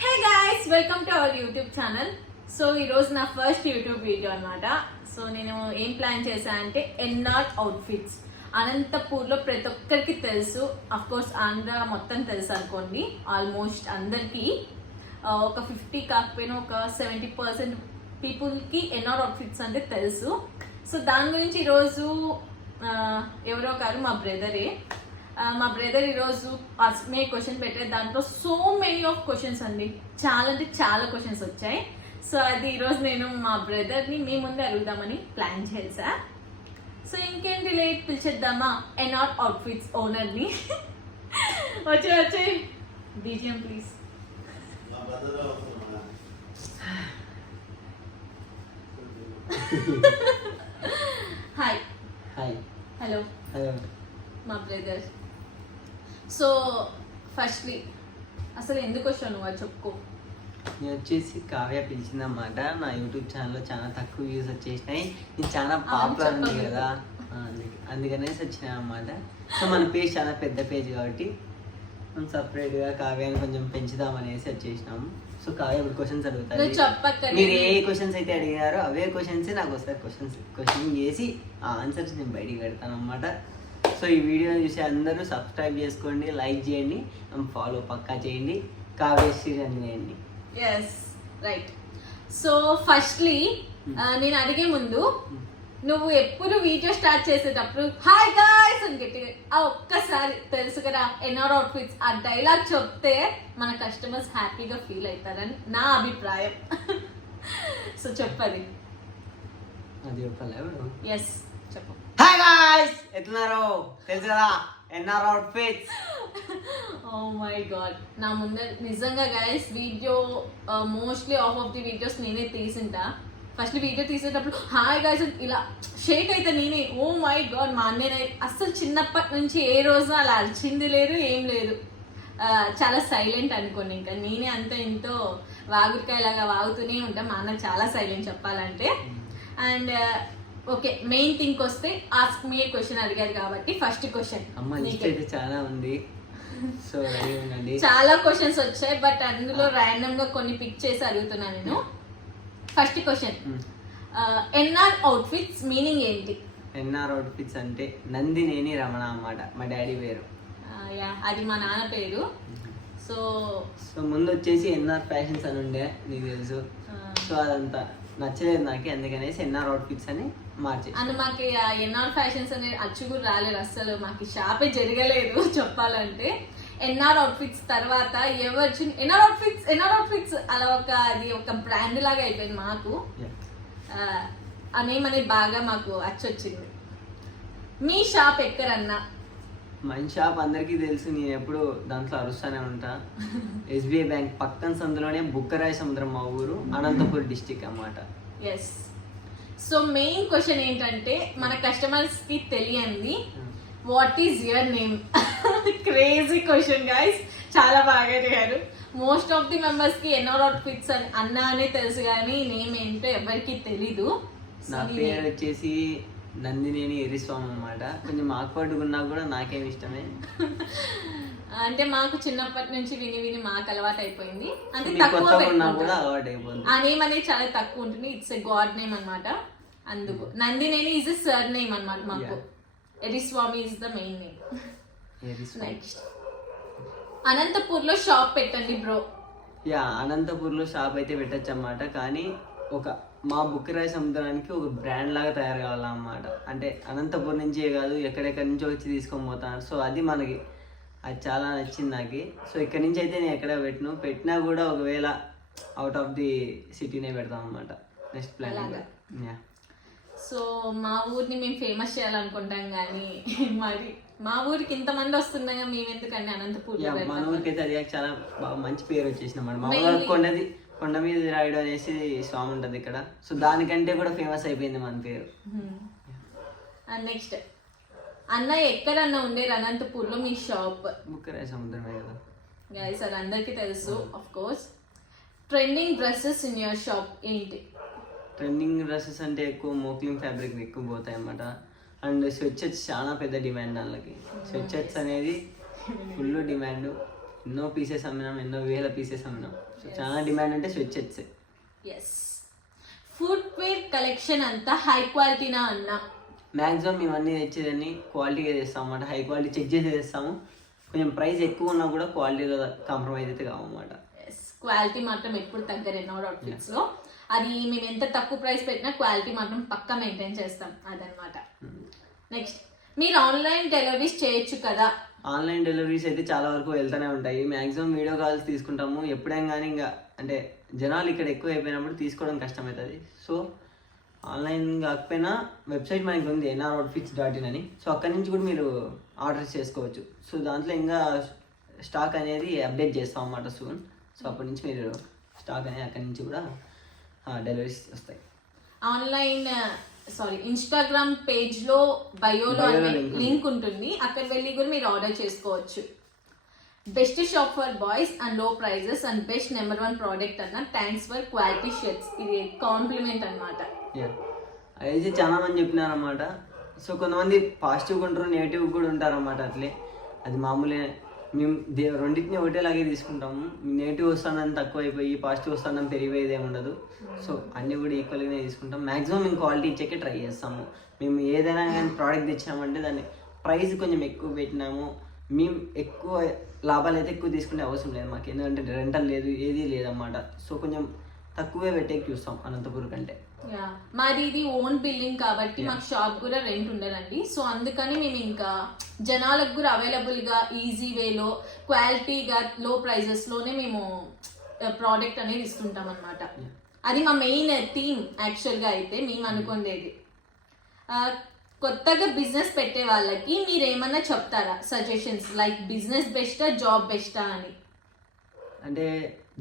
Hey guys, welcome to our YouTube channel. So ఈరోజు నా first YouTube video అనమాట. So నేను ఏం ప్లాన్ చేశా అంటే ఎన్ఆర్ అవుట్ఫిట్స్. అనంతపూర్లో ప్రతి ఒక్కరికి తెలుసు, అఫ్ కోర్స్ ఆంధ్ర మొత్తం తెలుసు అనుకోండి. ఆల్మోస్ట్ అందరికీ ఒక 50 కాకపోయినా ఒక 70% పీపుల్కి ఎన్ఆర్ అవుట్ఫిట్స్ అంటే తెలుసు. సో దాని గురించి ఈరోజు ఎవరో కాదు, మా బ్రదర్ ఈరోజు మే క్వశ్చన్ పెట్టారు. దాంట్లో సో మెనీ ఆఫ్ క్వశ్చన్స్ అండి, చాలా అంటే చాలా క్వశ్చన్స్ వచ్చాయి. సో అది ఈరోజు నేను మా బ్రదర్ని మీ ముందే అడుగుదామని ప్లాన్ చేశా. సో ఇంకేంటి లేట్ పిలిచేద్దామా ఎన్ఆర్ అవుట్ఫిట్స్ ఓనర్ని. వచ్చే BGM please. Hi hi hello hello మా బ్రదర్. సో ఫస్ట్లీ అసలు ఎందుకు వచ్చావు నువ్వు, అది చెప్పుకో. నేను వచ్చేసి కావ్య పిలిచిందన్నమాట. నా యూట్యూబ్ ఛానల్లో చాలా తక్కువ వ్యూస్ వచ్చేసినాయి, ఇది చాలా పాపులర్ ఉంది కదా, అందుకనేసి వచ్చినాయి అన్నమాట. సో మన పేజ్ చాలా పెద్ద పేజ్ కాబట్టి మనం సపరేట్గా కావ్యాన్ని కొంచెం పెంచుదామనేసి వచ్చేసినాము. సో కావ్య ఇప్పుడు క్వశ్చన్స్ అడుగుతారు. మీరు ఏ క్వశ్చన్స్ అయితే అడిగినారో అవే క్వశ్చన్స్ నాకు వస్తాయి. క్వశ్చన్ చేసి ఆ ఆన్సర్స్ నేను బయటికి పెడతాను అన్నమాట. సో ఈ వీడియోని చూసి అందరూ సబ్స్క్రైబ్ చేసుకోండి, లైక్ చేయండి, ఫాలో పక్కా చేయండి, కావ్యశ్రీ చేయండి. Yes right. సో ఫస్ట్లీ నేను అడిగే ముందు నువ్వు ఎప్పుడు వీడియో స్టార్ట్ చేసేటప్పుడు హాయ్ గాయ్స్ అని గట్టిగా ఆ ఒక్కసారి తెలుసు కదా ఎన్ఆర్ అవుట్ఫిట్స్ ఆ డైలాగ్ చెప్తే మన కస్టమర్స్ హ్యాపీగా ఫీల్ అవుతారని నా అభిప్రాయం. సో చెప్పది. అది చెప్పలే. ఎస్ చెప్పు. హాయ్ గాయ్స్, ఎట్లున్నారు తెలుసు కదా NR outfits. Oh my God, నా ముందే నిజంగా guys video mostly of of the videos నేనే తీసింటా. ఫస్ట్ వీడియో తీసేటప్పుడు హాయ్ గైస్ ఇలా షేక్ అయితే నేనే. ఓ మై గాడ్, మా అన్నయ్య అస్సలు చిన్నప్పటి నుంచి ఏ రోజు అలా అరిచింది లేదు, ఏం లేదు. చాలా సైలెంట్ అనుకోండి. ఇంకా నేనే అంత ఎంతో వాగుడికాయలాగా వాగుతూనే ఉంటాం. మా అన్న చాలా సైలెంట్ చెప్పాలంటే. అండ్ ఓకే, మెయిన్ థింగ్ వస్తే ఆస్క్ మీ క్వశ్చన్ అడిగారు కాబట్టి ఫస్ట్ క్వశ్చన్ చాలా ఉంది. సో చాలా క్వశ్చన్స్ వచ్చాయి, బట్ అందులో ర్యాండమ్ గా కొన్ని పిక్ చేసి అడుగుతున్నా నేను. First question, NR outfits meaning ఏంటి? ఎన్ఆర్ అవుట్ఫిట్స్ అంటే నందినేని రమణ అన్నమాట, మా డాడీ పేరు. అది మా నాన్న పేరు. సో సో ముందు వచ్చేసి ఎన్ఆర్ ఫ్యాషన్స్ అని ఉండే, నీకు తెలుసు. సో అదంతా నచ్చలేదు నాకు, అందుకనేసి ఎన్ఆర్ అవుట్ఫిట్స్ అని మార్చేసి. అండ్ మాకు ఎన్ఆర్ ఫ్యాషన్స్ అనేది అచ్చు కూడా రాలేదు అసలు, మాకు షాపే జరగలేదు చెప్పాలంటే. ఎన్ఆర్ అవుట్ఫిట్స్ తర్వాత ఎవరు ఎన్ఆర్ అవుట్ఫిట్స్ అలా అది ఒక బ్రాండ్ లాగా అయిపోయింది మాకు. ఆ నేమ్ అనేది బాగా మాకు అచ్చొచ్చింది. మీ షాప్ ఎక్కడన్నా? మన షాప్ అందరికీ తెలుసు, నేను ఎప్పుడు దాంట్లో అరుస్తానే ఉంటా. ఎస్బీఐ బ్యాంక్ పక్కన సందులోనే బుక్కరాయ సముద్రం మా ఊరు, అనంతపూర్ డిస్టిక్ అన్నమాట. ఎస్. సో మెయిన్ క్వశ్చన్ ఏంటంటే మన కస్టమర్స్ కి తెలియంది, what is your name? Crazy question guys, చాలా బాగా అడిగారు. మోస్ట్ ఆఫ్ ది మెంబర్స్ కి ఎన్ఆర్ అవుట్ఫిట్స్ అని అన్నా అనే తెలుసు, కానీ నేమ్ ఏంటో ఎవరికి తెలీదు. నా పేరు వచ్చేసి నందినేని ఎరిస్వామి అన్నమాట. కొంచెం ఆక్వర్డ్గా ఉన్నా కూడా నాకేమి ఇష్టమే. అంటే మాకు చిన్నప్పటి నుంచి విని విని మాకు అలవాటు అయిపోయింది. అంటే ఆ నేమ్ అనేది చాలా తక్కువ ఉంటుంది. ఇట్స్ ఎ గాడ్ నేమ్ అన్నమాట. అందుకు Nandineni is A sir name అన్నమాట మాకు. Eriswamy is the main name. Next, Anantapur లో షాప్ పెట్టండి బ్రో. అనంతపూర్ లో షాప్ అయితే పెట్టచ్చు అన్నమాట, కానీ ఒక మా బుక్కరాయ సముద్రానికి ఒక బ్రాండ్ లాగా తయారు కావాలన్నమాట. అంటే అనంతపూర్ నుంచే కాదు, ఎక్కడెక్కడి నుంచో వచ్చి తీసుకొని పోతాను. సో అది మనకి అది చాలా నచ్చింది నాకు. సో ఇక్కడి నుంచి అయితే నేను ఎక్కడ పెట్టినా కూడా ఒకవేళ అవుట్ ఆఫ్ ది సిటీనే పెడతాం అన్నమాట నెక్స్ట్ ప్లాన్. సో మా ఊరిని మేము ఫేమస్ చేయాలనుకుంటాం, కానీ మరి మా ఊరికి ఇంతమంది వస్తుండగా మేము ఎందుకండి అనంతపూర్. మన ఊరికి అయితే అది చాలా మంచి పేరు వచ్చేసింది అన్నమాట. మా ఊరికి కొండ మీద రాయడం అనేసి స్వామి ఉంటది ఇక్కడ. సో దానికంటే కూడా ఫేమస్ అయిపోయింది మన పేరు. నెక్స్ట్, అన్నయ్య ఎక్కడన్నా ఉండేది అనంతపూర్ లో మీ షాప్? బుక్కరాయ సముద్రమే కదా గైస్, అది అందరికీ తెలుసు of course. Trending dresses in your shop ఏంటి? ట్రెండింగ్ డ్రెస్సెస్ అంటే ఎక్కువ మోక్లింగ్ ఫ్యాబ్రిక్ ఎక్కువ పోతాయి అన్నమాట. అండ్ స్వెట్ షర్ట్స్ చాలా పెద్ద డిమాండ్ వాళ్ళకి. స్వెట్ షర్ట్స్ అనేది ఫుల్ డిమాండ్. ఎన్నో పీసెస్ అమ్మినాం, ఎన్నో వేల పీసెస్ అమ్మినాం. సో చాలా డిమాండ్ అంటే sweat shirts. Yes. Footwear collection అంతా హై క్వాలిటీనా అన్న? మ్యాక్సిమం మేము అన్నీ తెచ్చేదాన్ని క్వాలిటీగా చేస్తాం అన్నమాట. హై క్వాలిటీ చెక్ చేసి తెస్తాము. కొంచెం ప్రైస్ ఎక్కువ ఉన్నా కూడా క్వాలిటీలో కాంప్రమైజ్ అయితే కావన్నమాట. క్వాలిటీ మాత్రం ఎప్పుడు తగ్గరు ఎన్నో అవుట్ఫిట్స్ లో. అది మేము ఎంత తక్కువ ప్రైస్ పెట్టినా క్వాలిటీ మాత్రం పక్కా మెయింటైన్ చేస్తాం, అదనమాట. నెక్స్ట్, మీరు ఆన్లైన్ డెలివరీస్ చేయొచ్చు కదా? ఆన్లైన్ డెలివరీస్ అయితే చాలా వరకు వెళ్తూనే ఉంటాయి. మ్యాక్సిమం వీడియో కాల్స్ తీసుకుంటాము. ఎప్పుడైనా కానీ ఇంకా అంటే జనాలు ఇక్కడ ఎక్కువ అయిపోయినప్పుడు తీసుకోవడం కష్టమవుతుంది. సో ఆన్లైన్ కాకపోయినా వెబ్సైట్ మనకి ఉంది nroutfits.in అని. సో అక్కడి నుంచి కూడా మీరు ఆర్డర్స్ చేసుకోవచ్చు. సో దాంట్లో ఇంకా స్టాక్ అనేది అప్డేట్ చేస్తాం అన్నమాట సూన్. సో అప్పటి నుంచి మీరు స్టాక్ అనేది అక్కడి నుంచి కూడా డెలివరీస్ వస్తాయి. ఆన్లైన్ ఇన్స్టాగ్రామ్ పేజ్ లో బయోలో లింక్ ఉంటుంది, అక్కడ వెళ్ళి కూడా మీరు ఆర్డర్ చేసుకోవచ్చు. Best shop for boys and లో ప్రైజెస్ అండ్ బెస్ట్ #1 ప్రోడక్ట్ అన్న. Thanks for quality shirts. ఇది కాంప్లిమెంట్ అన్నమాట. అయితే చాలా మంది చెప్పినారు అన్నమాట. సో కొంతమంది పాజిటివ్గా ఉంటారు, నెగిటివ్ కూడా ఉంటారు అన్నమాట. అట్లే అది మామూలే. మేము రెండింటిని ఒకటేలాగే తీసుకుంటాము. నెగిటివ్ వస్తానని తక్కువ అయిపోయి పాజిటివ్ వస్తానని పెరిగిపోయేది ఏమి ఉండదు. సో అన్నీ కూడా ఈక్వల్గానే తీసుకుంటాం. మ్యాక్సిమం మేము క్వాలిటీ ఇచ్చాకే ట్రై చేస్తాము. మేము ఏదైనా కానీ ప్రోడక్ట్ తెచ్చినామంటే దాన్ని ప్రైస్ కొంచెం ఎక్కువ పెట్టినాము, మేము ఎక్కువ లాభాలు అయితే ఎక్కువ తీసుకునే అవసరం లేదు మాకు. ఎందుకంటే రెంటల్ లేదు, ఏది లేదన్నమాట. సో కొంచెం తక్కువే పెట్టేకి చూస్తాం అనంతపురం కంటే. మాది ఇది ఓన్ బిల్డింగ్ కాబట్టి మాకు షాప్ కూడా రెంట్ ఉండదండి. సో అందుకని మేము ఇంకా జనాలకు కూడా అవైలబుల్ గా ఈజీ వేలో క్వాలిటీగా లో ప్రైజెస్ లోనే మేము ప్రోడక్ట్ అనేది ఇస్తుంటాం అన్నమాట. అది మా మెయిన్ థీమ్ యాక్చువల్ గా. అయితే మేము అనుకునేది కొత్తగా బిజినెస్ పెట్టే వాళ్ళకి మీరు ఏమన్నా చెప్తారా సజెషన్స్, లైక్ బిజినెస్ బెస్టా జాబ్ బెస్టా అని? అంటే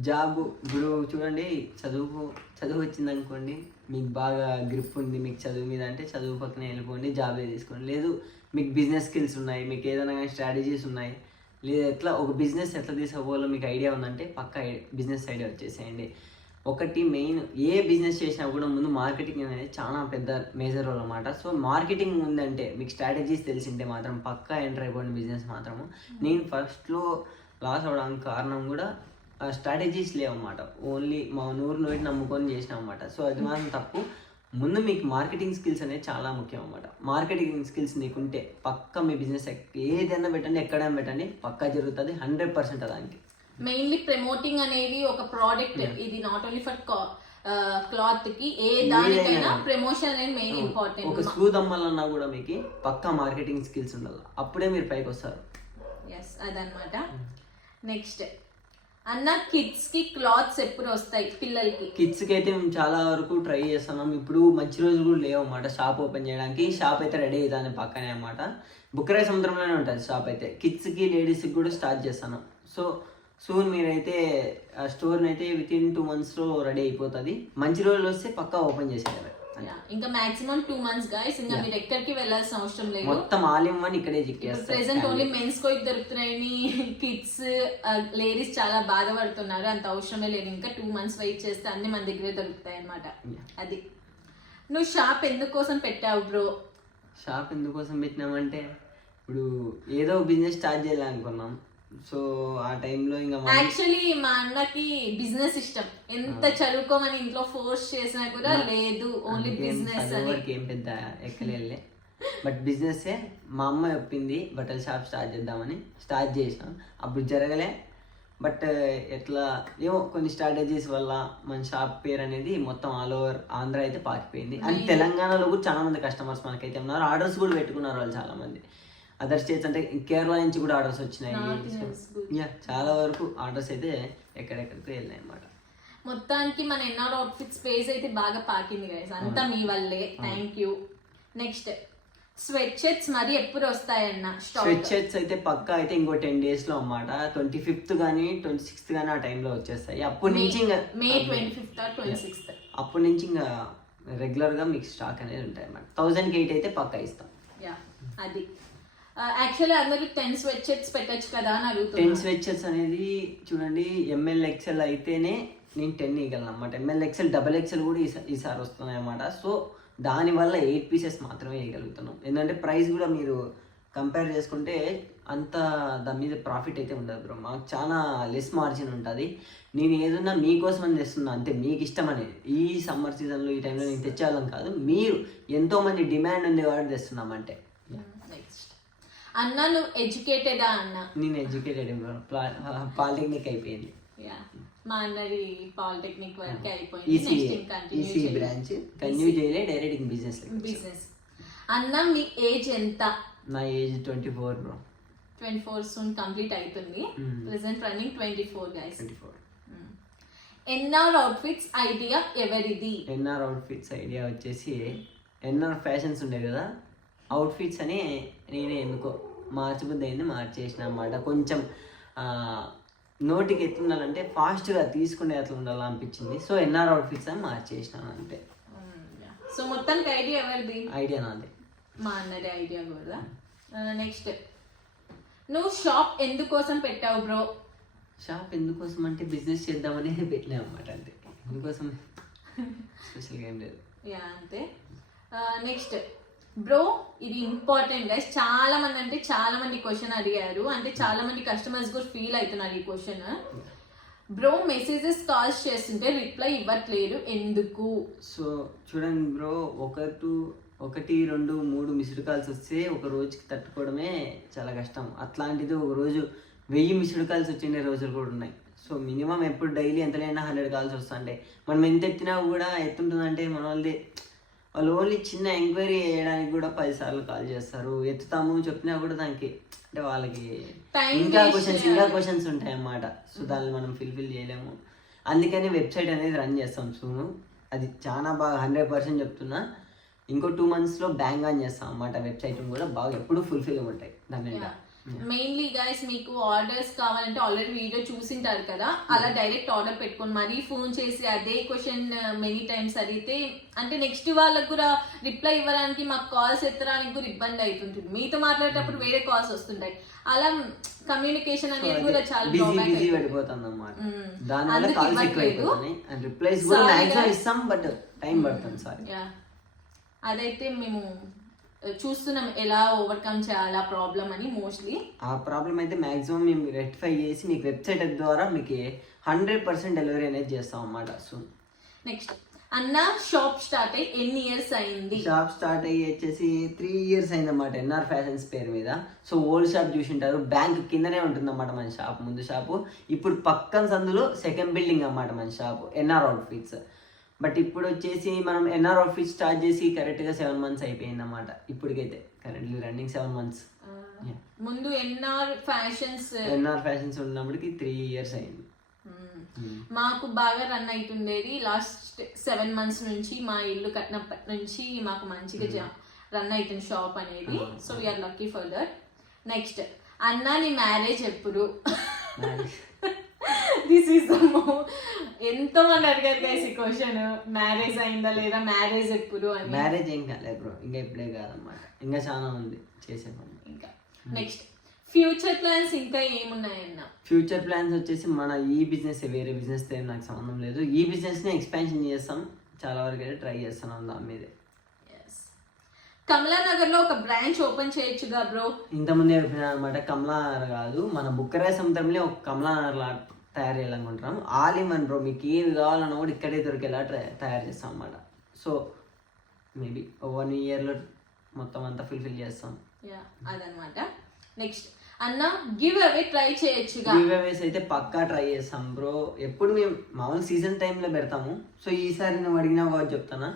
జాబ్ ఇప్పుడు చూడండి, చదువు వచ్చింది అనుకోండి, మీకు బాగా గ్రిప్ ఉంది మీకు చదువు మీద అంటే చదువు పక్కనే వెళ్ళిపోండి, జాబే తీసుకోండి. లేదు మీకు బిజినెస్ స్కిల్స్ ఉన్నాయి, మీకు ఏదైనా కానీ స్ట్రాటజీస్ ఉన్నాయి, లేదా ఎట్లా ఒక బిజినెస్ ఎట్లా తీసుకోవాలో మీకు ఐడియా ఉందంటే పక్కా బిజినెస్ ఐడియా వచ్చేసేయండి. ఒకటి మెయిన్, ఏ బిజినెస్ చేసినా కూడా ముందు మార్కెటింగ్ అనేది చాలా పెద్ద మేజర్ రోల్ అన్నమాట. సో మార్కెటింగ్ ఉందంటే మీకు స్ట్రాటజీస్ తెలిసింటే మాత్రం పక్కా ఎంటర్ అయిపోయిన బిజినెస్ మాత్రము. నేను ఫస్ట్లో లాస్ అవ్వడానికి కారణం కూడా స్ట్రాటజీస్ లేవన్నమాట. ఓన్లీ మా నోటి నమ్ముకొని చేసినాం అన్నమాట. సో అది మాత్రం తప్పు. ముందు మీకు మార్కెటింగ్ స్కిల్స్ అనేది చాలా ముఖ్యం అన్నమాట. మార్కెటింగ్ స్కిల్స్ నీకుంటే పక్కా మీ బిజినెస్ ఏదైనా పెట్టండి, ఎక్కడైనా పెట్టండి, పక్కా జరుగుతుంది 100% దానికి. మెయిన్లీ ప్రమోటింగ్ అనేది ఒక ప్రోడక్ట్, ఇది నాట్ ఓన్లీ ఫర్ క్లాత్ కి, ఏ దానికైనా ప్రమోషన్ అనేది మెయిన్ ఇంపార్టెంట్. ఒక షూస్ అమ్మాలన్నా కూడా మీకు పక్కా మార్కెటింగ్ స్కిల్స్ ఉండాలి, అప్పుడే మీరు పైకి వస్తారు. ఎస్, అదనమాట. నెక్స్ట్ అన్న, కిడ్స్ కి క్లాత్స్ ఎప్పుడు వస్తాయి పిల్లలకి? కిడ్స్ కి అయితే మేము చాలా వరకు ట్రై చేస్తున్నాం. ఇప్పుడు మంచి రోజులు కూడా లేవు అన్నమాట షాప్ ఓపెన్ చేయడానికి. షాప్ అయితే రెడీ అవుతుంది పక్కనే అన్నమాట. బుక్కరాయ సముద్రంలోనే ఉంటుంది షాప్ అయితే. కిడ్స్ కి లేడీస్ కి కూడా స్టార్ట్ చేస్తాను. సో సూన్ మీరైతే స్టోర్ని అయితే వితిన్ 2 monthsలో రెడీ అయిపోతుంది. మంచి రోజులు వస్తే పక్కా ఓపెన్ చేసేయాలి. ఇంకా మాక్సిమం 2 months గైస్. ఇంకా మీరు ఎక్కడికి వెళ్ళాల్సిన అవసరం లేదు, మొత్తం ఆల్ ఇన్ వన్ ఇక్కడే చిక్కేస్తారు. ప్రెసెంట్ ఓన్లీ మెన్స్ కోయి దొరుకుతున్నాయని కిడ్స్ లేడీస్ చాలా బాధపడుతున్నారు. అంత అవసరమే లేదు. ఇంకా 2 months వెయిట్ చేస్తే అన్ని మన దగ్గరే దొరుకుతాయి అన్నమాట. అది. నువ్వు షాప్ ఎందుకోసం పెట్టావు బ్రో? షాప్ ఎందుకోసం పెట్టినామంటే ఇప్పుడు ఏదో బిజినెస్ స్టార్ట్ చేయాలనుకున్నాం. సో ఆ టైంలో ఇంకా యాక్చువల్లీ మా అన్నకి బిజినెస్ ఇష్టం. ఎంత చదువుకోమని ఇంట్లో ఫోర్స్ చేసినా కూడా లేదు, ఓన్లీ బిజినెస్ అని. ఏం పెద్ద ఎక్కలే, బట్ బిజినెస్సే. మా అమ్మ చెప్పింది బట్టల షాప్ స్టార్ట్ చేద్దామని, స్టార్ట్ చేసినాం. అప్పుడు జరగలే. బట్ ఎట్లా ఏమో కొన్ని స్ట్రాటజీస్ వల్ల మన షాప్ పేరు అనేది మొత్తం ఆల్ ఓవర్ ఆంధ్ర అయితే పాకిపోయింది. అండ్ తెలంగాణలో కూడా చాలా మంది కస్టమర్స్ మనకైతే ఉన్నారు. ఆర్డర్స్ కూడా పెట్టుకున్నారు వాళ్ళు చాలా మంది. అదర్ స్టేట్స్ అంటే కేరళ నుంచి కూడా ఆర్డర్స్ వచ్చినాయి. చాలా వరకు ఆర్డర్స్ అయితే ఎక్కడెక్కడికి వెళ్ళినాయి అన్నమాట. మొత్తానికి మన ఎన్ఆర్ అవుట్ఫిట్స్ పేజ్ అయితే బాగా పాకింది గైస్, అంతా మీ వల్లే. Thank you. Next, sweat shirts మరి ఎప్పుడు వస్తాయన్న? స్వెట్ షర్ట్స్ అయితే పక్కా అయితే ఇంకో 10 daysలో అన్నమాట. 25th కానీ 26th కానీ ఆ టైంలో వచ్చేస్తాయి. అప్పటి నుంచి ఇంకా మే 25th or 26th అప్పటి నుంచి ఇంకా రెగ్యులర్గా మీకు స్టాక్ అనేది ఉంటాయి అన్నమాట. 1008 అయితే పక్కా ఇస్తాం. అది యాక్చువల్లీ అందరూ 10 స్వెట్ షర్ట్స్ పెట్టచ్చు కదా అని అడుగుతున్నారు. 10 స్వెట్ షర్ట్స్ అనేది చూడండి, ML XL అయితేనే నేను 10 ఇవ్వగలను అన్నమాట. ML XL XXL కూడా ఈసారి వస్తున్నాయి అన్నమాట. సో దానివల్ల 8 pieces మాత్రమే వేయగలుగుతున్నాం. ఎందుకంటే ప్రైస్ కూడా మీరు కంపేర్ చేసుకుంటే అంత దాని మీద ప్రాఫిట్ అయితే ఉండదు బ్రో. మాకు చాలా లెస్ మార్జిన్ ఉంటుంది. నేను ఏదన్నా మీకోసం అని తెస్తున్నా అంతే, మీకు ఇష్టం అనేది. ఈ సమ్మర్ సీజన్లో ఈ టైంలో నేను తెచ్చేవాళ్ళం కాదు, మీరు ఎంతోమంది డిమాండ్ ఉంది కాబట్టి తెస్తున్నామంటే. నెక్స్ట్ అన్న, నువ్వు ఎడ్యుకేటెడా అన్న? నేను ఎడ్యుకేటెడ్ బ్రో, పాలిటెక్నిక్ అయిపోయింది. మా అన్నది పాలిటెక్నిక్ వరకు అయిపోయింది. ఈసీ బ్రాంచ్ కంటిన్యూ చేయలే, డైరెక్ట్ బిజినెస్. అన్న మీ ఏజ్ ఎంత? నా ఏజ్ 24 బ్రో. 24 సూన్ కంప్లీట్ అవుతుంది. Present running 24 guys. 24. NR outfits idea ఎవరిది? ఎన్ఆర్ అవుట్ఫిట్స్ ఐడియా వచ్చేసి ఎన్ఆర్ ఫ్యాషన్స్ ఉండే కదా, అవుట్ఫిట్స్ అని నేనే ఎందుకో మార్చబుద్ధి అయింది, మార్చేసిన అన్నమాట. కొంచెం నోటికి ఎట్లుండాలంటే ఫాస్ట్గా తీసుకునే అట్లా ఉండాలి అనిపించింది. సో ఎన్ఆర్ అవుట్ఫిట్స్ అని మార్చేసినాను అంతే. సో మొత్తానికి ఐడియా ఎవరిది? ఐడియా నాది, మా అన్నది ఐడియా కూడా. నెక్స్ట్, నువ్వు షాప్ ఎందుకోసం పెట్టావు బ్రో? షాప్ ఎందుకోసం అంటే బిజినెస్ చేద్దామని పెట్టినా అన్నమాట అంతే, ఎందుకోసం స్పెషల్గా ఏం లేదు. యా అంతే. నెక్స్ట్ బ్రో, ఇది ఇంపార్టెంట్ గైస్. చాలా మంది క్వశ్చన్ అడిగారు, అంటే చాలా మంది కస్టమర్స్ కూడా ఫీల్ అవుతున్నారు ఈ క్వశ్చన్. బ్రో మెసేజెస్ కాల్స్ చేస్తుంటే రిప్లై ఇవ్వట్లేదు ఎందుకు? సో చూడండి బ్రో, 1, 2, 3 మిస్డ్ కాల్స్ వస్తే ఒక రోజుకి తట్టుకోవడమే చాలా కష్టం. అట్లాంటిది ఒక రోజు 1000 మిస్డ్ కాల్స్ వచ్చిండే రోజులు కూడా ఉన్నాయి. సో మినిమం ఎప్పుడు డైలీ ఎంతలైనా 100 కాల్స్ వస్తుంటాయి. మనం ఎంత ఎత్తినా కూడా ఎత్తుంటుందంటే మన వాళ్ళు ఓన్లీ చిన్న ఎంక్వైరీ చేయడానికి కూడా 10 సార్లు కాల్ చేస్తారు. ఎత్తుతాము చెప్పినా కూడా దానికి అంటే వాళ్ళకి ఇంకా క్వశ్చన్స్ ఉంటాయి అన్నమాట. సో దాన్ని మనం ఫిల్ఫిల్ చేయలేము. అందుకని వెబ్సైట్ అనేది రన్ చేస్తాం సూను. అది చాలా బాగా 100% చెప్తున్నా. ఇంకో 2 monthsలో బ్యాంగ్ ఆన్ చేస్తాం అన్నమాట. వెబ్సైట్ కూడా బాగా ఎప్పుడు ఫుల్ఫిల్ ఉంటాయి దాని. మెయిన్లీ గైస్, మీకు ఆర్డర్స్ కావాలంటే ఆల్రెడీ వీడియో చూసింటారు కదా, అలా డైరెక్ట్ ఆర్డర్ పెట్టుకొని మరీ ఫోన్ చేసి అదే క్వశ్చన్ మెనీ టైమ్స్ అడిగితే అంటే నెక్స్ట్ వాళ్ళకు కూడా రిప్లై ఇవ్వడానికి, మాకు కాల్స్ ఎత్తడానికి కూడా ఇబ్బంది అవుతుంటుంది. మీతో మాట్లాడేటప్పుడు వేరే కాల్స్ వస్తుంటాయి. అలా కమ్యూనికేషన్ అనేది కూడా చాలా బిజీ పడిపోతుంది అన్నమాట. దానివల్ల కాల్స్ ఎక్కువైపోతున్నాయి అండ్ రిప్లైస్ కూడా మాక్సిమం ఇస్తాం, బట్ టైం పడుతుంది. సారీ. అదైతే మేము చూస్తున్నాం ఎలా ఓవర్కమ్ చేయాలి ఆ ప్రాబ్లం అని. మోస్ట్లీ ఆ ప్రాబ్లం అయితే మాక్సిమం మేము రెక్టిఫై చేసి మీకు వెబ్సైట్ ద్వారా మీకు 100% డెలివరీ అనేది చేస్తాం అన్నమాట. సో నెక్స్ట్ అన్న, షాప్ స్టార్ట్ అయ్యి ఎన్ని ఇయర్స్ అయింది? షాప్ స్టార్ట్ అయ్యి వచ్చేసి 3 years అయిందన్నమాట, ఎన్ఆర్ ఫ్యాషన్స్ పేరు మీద. సో ఓల్డ్ షాప్ చూసింటారు, బ్యాంక్ కిందనే ఉంటుందన్నమాట మన షాప్, ముందు షాపు. ఇప్పుడు పక్కన సందులో సెకండ్ బిల్డింగ్ అన్నమాట మన షాపు, ఎన్ఆర్ అవుట్ఫిట్స్. బట్ ఇప్పుడు వచ్చేసి మనం ఎన్ఆర్ అవుట్ఫిట్ స్టార్ట్ చేసి కరెక్ట్గా 7 months అయిపోయింది అన్నమాట. ఇప్పటికైతే కరెంట్లీ రన్నింగ్ 7 months. ముందు ఎన్ఆర్ ఫ్యాషన్స్ ఉన్నప్పటికి 3 years అయింది. మాకు బాగా రన్ అవుతుండేది లాస్ట్ 7 months నుంచి. మా ఇల్లు కట్టినప్పటి నుంచి మాకు మంచిగా రన్ అవుతుంది షాప్ అనేది. So we are lucky for that. Next అన్న, నీ మ్యారేజ్ ఎప్పుడు? దిస్ ఈస్ ఎంతో మంది అడిగారు గైస్ ఈ క్వశ్చన్. మ్యారేజ్ అయిందా లేదా, మ్యారేజ్ ఎప్పుడు అని. మ్యారేజ్ ఏం కాలేదు బ్రో, ఇంకా ఇప్పుడే కాదన్నమాట, ఇంకా చాలా ఉంది చేసే పని. ఇంకా నెక్స్ట్ ఫ్యూచర్ ప్లాన్స్ ఇంకా ఏమున్నాయన్న? ఫ్యూచర్ ప్లాన్స్ వచ్చేసి మన ఈ బిజినెస్, వేరే బిజినెస్ తో నాకు సంబంధం లేదు. ఈ బిజినెస్ ని ఎక్స్పాన్షన్ చేస్తాం, చాలా వరకు అయితే ట్రై చేస్తున్నాం దాని మీదే. కమలానగర్ లో ఒక బ్రాంచ్ ఓపెన్ చేయొచ్చుగా బ్రో? ఇంతకుముందే చెప్పిన అనమాట, కమలానగర్ కాదు మన బుక్కరాయ సముద్రంలో ఒక కమలానగర్ లా తయారు చేయాలనుకుంటున్నాం. ఆల్ ఇన్ వన్ బ్రో, మీకు ఏవి కావాలన్నా కూడా ఇక్కడే దొరికేలా తయారు చేస్తాం అన్నమాట. సో మేబీ 1 yearలో మొత్తం అంతా ఫుల్ఫిల్ చేస్తాం. అదనమాట. నెక్స్ట్ అన్న, గివ్ అవే ట్రై చేయొచ్చుగా? గివ్ అవేస్ అయితే పక్కా ట్రై చేస్తాం బ్రో. ఎప్పుడు మేము మామూలు సీజన్ టైంలో పెడతాము. సో ఈసారి నువ్వు అడిగినా కాబట్టి చెప్తానా,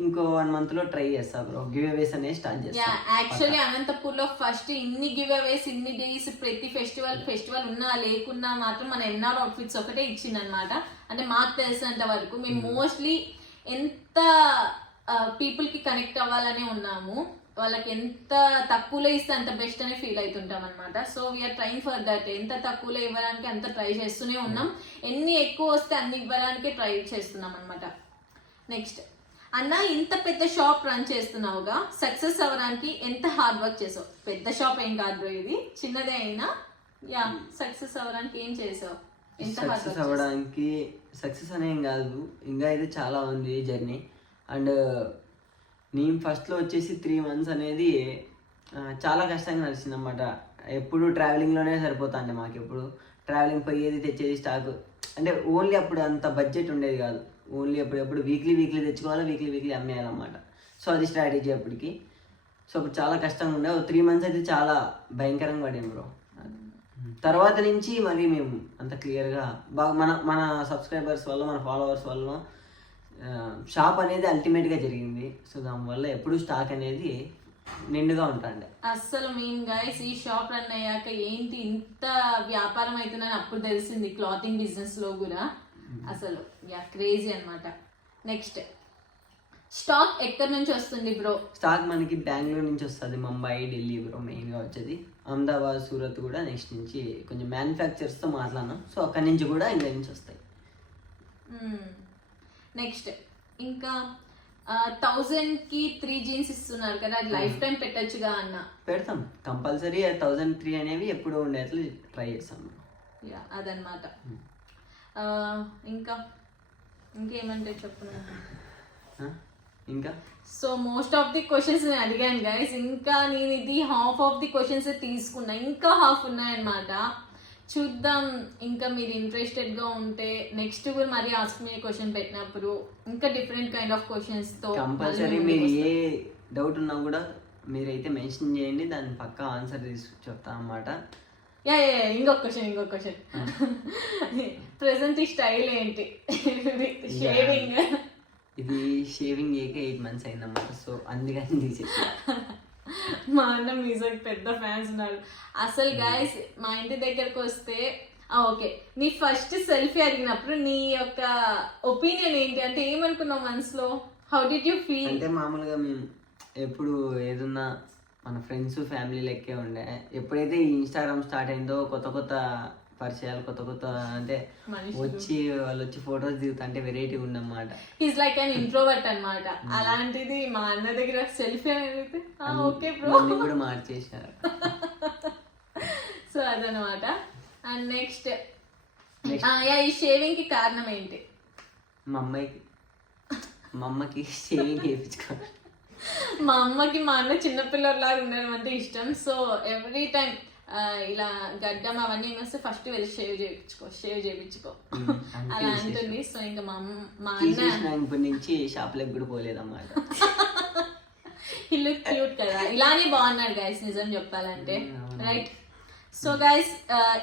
ఇంకో 1 monthలో ట్రై చేస్తా బ్రో. గివ్ అవేస్ అనేది స్టార్ట్ చేస్తాం. యాక్చువల్లీ అనంతపూర్లో ఫస్ట్ ఇన్ని గివ్ అవేస్, ఇన్ని డేస్, ప్రతి ఫెస్టివల్ ఉన్నా లేకున్నా మాత్రం మన ఎన్ఆర్ అవుట్ఫిట్స్ ఒకటే ఇచ్చిందనమాట. అంటే మాకు తెలిసినంత వరకు మేము మోస్ట్లీ ఎంత పీపుల్ కి కనెక్ట్ అవ్వాలనే ఉన్నాము. వాళ్ళకి ఎంత తక్కువలో ఇస్తే అంత బెస్ట్ అని ఫీల్ అవుతుంటాం అనమాట. So we are trying for that. ఎంత తక్కువలో ఇవ్వడానికి అంత ట్రై చేస్తూనే ఉన్నాం. ఎన్ని ఎక్కువ వస్తే అన్ని ఇవ్వడానికి ట్రై చేస్తున్నాం అనమాట. నెక్స్ట్ అన్న, ఇంత పెద్ద షాప్ రన్ చేస్తున్నావుగా, సక్సెస్ అవ్వడానికి ఎంత హార్డ్ వర్క్ చేసావు? పెద్ద షాప్ ఏం కాదు బ్రో, ఇది చిన్నదే అయినా సక్సెస్ అవ్వడానికి ఏం చేసావు? సక్సెస్ అవ్వడానికి సక్సెస్ అనేం కాదు, ఇంకా అయితే చాలా ఉంది జర్నీ. అండ్ నేను ఫస్ట్లో వచ్చేసి 3 months అనేది చాలా కష్టంగా నడిచింది అనమాట. ఎప్పుడు ట్రావెలింగ్లోనే సరిపోతుంది మాకు. ఎప్పుడు ట్రావెలింగ్ పోయేది తెచ్చేది స్టాక్ అంటే ఓన్లీ అప్పుడు అంత బడ్జెట్ ఉండేది కాదు. ఓన్లీ ఎప్పుడు వీక్లీ తెచ్చుకోవాలి, వీక్లీ అమ్మేయాలన్నమాట. సో అది స్ట్రాటజీ అప్పటికి. సో అప్పుడు చాలా కష్టంగా ఉండే. 3 months అయితే చాలా భయంకరంగా పడింది బ్రో. తర్వాత నుంచి మరి మేము అంత క్లియర్గా బాగా మన సబ్స్క్రైబర్స్ వల్ల, మన ఫాలోవర్స్ వల్ల షాప్ అనేది అల్టిమేట్గా జరిగింది. సో దానివల్ల ఎప్పుడు స్టాక్ అనేది నిండుగా ఉంటాండే. అస్సలు మేము గైస్ ఈ షాప్ రన్ అయ్యాక ఏంటి ఇంత వ్యాపారం అవుతుందని అప్పుడు తెలిసింది క్లాతింగ్ బిజినెస్ లో కూడా. అసలు క్రేజీ అన్నమాట. నెక్స్ట్ స్టాక్ ఎక్కడి నుంచి వస్తుంది బ్రో? స్టాక్ మనకి బెంగళూరు నుంచి వస్తుంది, ముంబై, ఢిల్లీ బ్రో మెయిన్గా వచ్చేది. అహ్మదాబాద్, సూరత్ కూడా నెక్స్ట్ నుంచి కొంచెం మ్యానుఫ్యాక్చర్స్తో మాట్లాడినాం. సో అక్కడి నుంచి కూడా ఇండియా నుంచి వస్తాయి. నెక్స్ట్ ఇంకా 1000కి 3 జీన్స్ ఇస్తున్నారు కదా, అది లైఫ్ టైం పెట్టచ్చుగా అన్న? పెడతాం కంపల్సరీ. 1003 అనేవి ఎప్పుడు ఉండేట్లు ట్రై చేస్తాం. అదనమాట. ఇంకా ఇంకేమంటే చెప్పు. ఇంకా so most of the questions నేను అడిగాను గైస్. ఇంకా నేను ఇది హాఫ్ ఆఫ్ ది క్వశ్చన్స్ తీసుకున్నా, ఇంకా హాఫ్ ఉన్నాయన్నమాట. చూద్దాం. ఇంకా మీరు ఇంట్రెస్టెడ్ గా ఉంటే నెక్స్ట్ కూడా మరి ఆస్క్ మీ క్వశ్చన్ పెట్టినప్పుడు ఇంకా డిఫరెంట్ కైండ్ ఆఫ్ క్వశ్చన్స్ తో కంపల్సరీ మీరు ఏ డౌట్ ఉన్నా కూడా మీరైతే మెన్షన్ చేయండి, దాని పక్కా ఆన్సర్ చెప్తాను అన్నమాట. ఇంకొక క్వశ్చన్ ప్రెసెంట్ ఈ స్టైల్ ఏంటి? షేవింగ్. ఇది షేవింగ్ 8 months అయిందన్నమాట. సో అందుకని తీసేసి. మా అన్న మ్యూజిక్ పెద్ద ఫ్యాన్స్ ఉన్నారు అసలు గైస్. మా ఇంటి దగ్గరకు వస్తే ఓకే నీ ఫస్ట్ సెల్ఫీ అడిగినప్పుడు నీ యొక్క ఒపీనియన్ ఏంటి అంటే ఏమనుకున్నావు మనసులో? How did you feel? అంటే మామూలుగా మేము ఎప్పుడు ఏదున్నా మన ఫ్రెండ్స్ ఫ్యామిలీ లెక్కే ఉండే. ఎప్పుడైతే ఈ ఇన్స్టాగ్రామ్ స్టార్ట్ అయిందో కొత్త పరిచయాలు, కొత్త అంటే వాళ్ళు వచ్చి ఫొటోస్ దిగుతుంటే వెరైటీ ఉండన్నమాట. ఈజ్ లైక్ అన్ ఇంట్రోవర్ట్ అన్నమాట. అలాంటిది మా అన్న దగ్గర సెల్ఫీ అనేది ఓకే బ్రో కూడా మార్చేసినారు. సో అదనమాట. అండ్ నెక్స్ట్ ఈ షేవింగ్ కి కారణం ఏంటి? మా అమ్మకి షేవింగ్ చేయించుకోవాలి. మా అమ్మకి మా అన్న చిన్నపిల్లలాగా ఉండడం అంటే ఇష్టం. సో ఎవ్రీ టైం ఇలా గడ్డం అవన్నీ ఏమొస్తే ఫస్ట్ వెళ్ళి షేవ్ చేయించుకో అలా అంటుంది. సో ఇంకా మా అన్న ఇప్పటి నుంచి షాప్ లెగ్ కూడా పోలేదన్నమాట. ఇల్లు క్యూట్ కదా, ఇలానే బాగున్నాడు గైస్ నిజం చెప్పాలంటే. రైట్. సో గైస్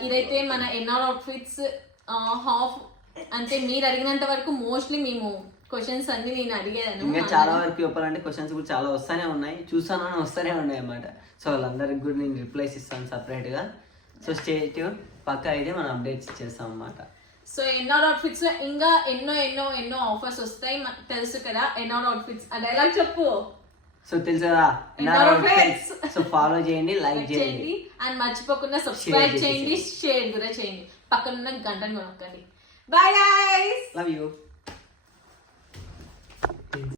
ఇదైతే మన ఎన్ఆర్ అవుట్ఫిట్స్ హాఫ్. అంటే మీరు అడిగినంత వరకు మోస్ట్లీ మేము క్వశ్చన్స్ అన్ని నేను అడిగేదాను. ఇంకా చాలా వరకు చెప్పాలంటే క్వశ్చన్స్ కూడా చాలా వస్తూనే ఉన్నాయి, చూస్తానని వస్తూనే ఉన్నాయి అన్నమాట. సో వాళ్ళందరికి కూడా నేను రిప్లైస్ ఇస్తాను సపరేట్ గా. సో స్టే ట్యూన్, పక్కా అయితే మనం అప్డేట్స్ ఇచ్చేస్తాం అన్నమాట. సో ఎన్ఆర్ అవుట్ఫిట్స్ ఇంకా ఎన్నో ఆఫర్స్ వస్తాయి తెలుసు కదా. ఎన్ఆర్ అవుట్ఫిట్స్ ఆ డైలాగ్ చెప్పు. సో తెలుసు కదా ఎన్ఆర్ అవుట్ఫిట్స్. సో ఫాలో చేయండి, లైక్ చేయండి అండ్ మర్చిపోకుండా సబ్స్క్రైబ్ చేయండి, షేర్ కూడా చేయండి, పక్కనున్న గంటను కొనొక్కండి. Bye guys, love you.